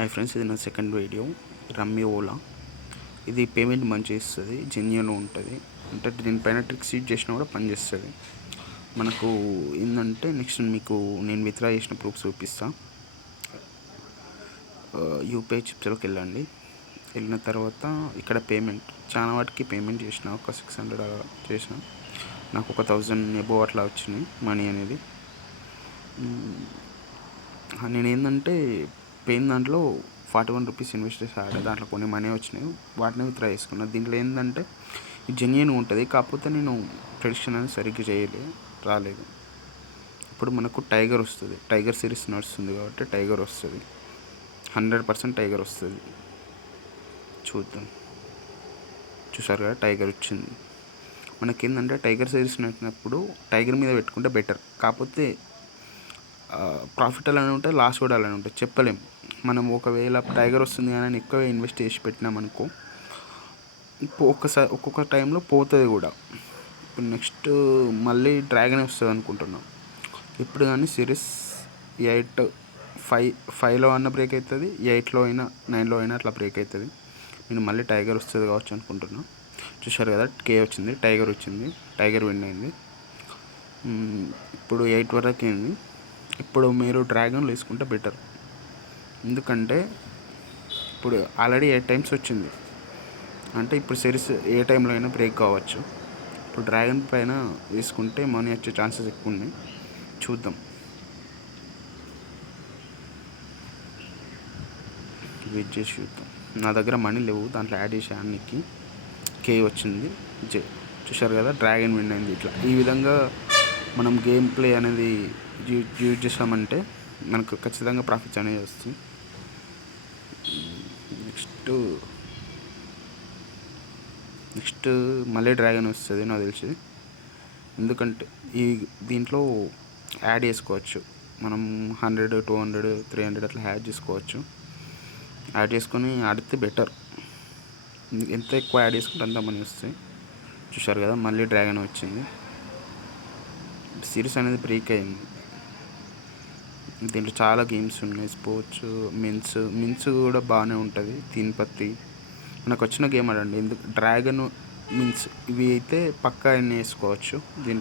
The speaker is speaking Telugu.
హాయ్ ఫ్రెండ్స్, ఇది నా సెకండ్ వీడియో. రమ్మీ ఓలా ఇది పేమెంట్ మంచిగా ఇస్తుంది, జెన్యూన్ ఉంటుంది. అంటే దీనిపైన ట్రిక్స్ యూజ్ చేసినా కూడా పనిచేస్తుంది. మనకు ఏంటంటే నెక్స్ట్ మీకు నేను విత్డ్రా చేసిన ప్రూఫ్స్ చూపిస్తా. యూపీఐ చిప్స్లోకి వెళ్ళండి. వెళ్ళిన తర్వాత ఇక్కడ పేమెంట్ చాలా వాటికి పేమెంట్ చేసిన, ఒక 600 అలా చేసిన. నాకు ఒక 1000 అబోవ్ అట్లా వచ్చినాయి మనీ అనేది. నేను ఏంటంటే పెయిన్ దాంట్లో 41 రూపీస్ ఇన్వెస్ట్ చేశాడు, దాంట్లో కొన్ని మనీ వచ్చినాయి, వాటిని విత్డ్రా చేసుకున్నాను. దీంట్లో ఏంటంటే జెన్యూన్ ఉంటుంది, కాకపోతే నేను ప్రెడిక్షన్ అనేది సరిగ్గా రాలేదు. ఇప్పుడు మనకు టైగర్ వస్తుంది, టైగర్ సిరీస్ నడుస్తుంది కాబట్టి టైగర్ వస్తుంది, 100% టైగర్ వస్తుంది. చూద్దాం. చూసారు కదా, టైగర్ వచ్చింది. మనకేంటంటే టైగర్ సిరీస్ నడిచినప్పుడు టైగర్ మీద పెట్టుకుంటే బెటర్. కాకపోతే ప్రాఫిట్ అలానే ఉంటుంది, లాస్ కూడా అలానే ఉంటుంది, చెప్పలేం. మనం ఒకవేళ టైగర్ వస్తుంది కానీ ఎక్కువ ఇన్వెస్ట్ చేసి పెట్టినామనుకో, ఒక్కొక్క టైంలో పోతుంది కూడా. ఇప్పుడు నెక్స్ట్ మళ్ళీ డ్రాగన్ వస్తుంది అనుకుంటున్నాం. ఇప్పుడు కానీ సిరీస్ 5లో అన్న బ్రేక్ అవుతుంది, 8లో అయినా 9లో అయినా అట్లా బ్రేక్ అవుతుంది. నేను మళ్ళీ టైగర్ వస్తుంది కావచ్చు అనుకుంటున్నాను. చూసారు కదా, కే వచ్చింది, టైగర్ వచ్చింది, టైగర్ విన్ అయింది. ఇప్పుడు 8 వరకు అయింది. ఇప్పుడు మీరు డ్రాగన్లు వేసుకుంటే బెటర్, ఎందుకంటే ఇప్పుడు ఆల్రెడీ 8 టైమ్స్ వచ్చింది. అంటే ఇప్పుడు సిరీస్ ఏ టైంలో అయినా బ్రేక్ కావచ్చు. ఇప్పుడు డ్రాగన్ పైన వేసుకుంటే మనీ వచ్చే ఛాన్సెస్ ఎక్కువ ఉన్నాయి. చూద్దాం. వెయిట్ చేసి చూద్దాం. నా దగ్గర మనీ లేవు, దాంట్లో యాడ్ చేసే అన్నికి కే వచ్చింది. చూసారు కదా, డ్రాగన్ విన్ అయింది. ఇట్లా ఈ విధంగా మనం గేమ్ ప్లే అనేది యూజ్ చేసామంటే మనకు ఖచ్చితంగా ప్రాఫిట్స్ అనేవి వస్తాయి. నెక్స్ట్ మళ్ళీ డ్రాగన్ వస్తుంది నాకు తెలిసి, ఎందుకంటే దీంట్లో యాడ్ చేసుకోవచ్చు మనం. 100, 200, 300 అట్లా యాడ్ చేసుకోవచ్చు. యాడ్ చేసుకొని ఆడితే బెటర్. ఎంత ఎక్కువ యాడ్ చేసుకుంటే అంత మనీ వస్తాయి. చూసారు కదా, మళ్ళీ డ్రాగన్ వచ్చింది. సిరీస్ అనేది బ్రేక్ అయింది. దీంట్లో చాలా గేమ్స్ ఉన్నాయి, స్పోర్ట్స్, మిన్స్ కూడా బాగానే ఉంటుంది. తీన్పత్తి నాకు వచ్చిన గేమ్ ఆడండి. ఎందుకు డ్రాగన్, మిన్స్ ఇవి అయితే పక్కా ఎన్ని వేసుకోవచ్చు. దీని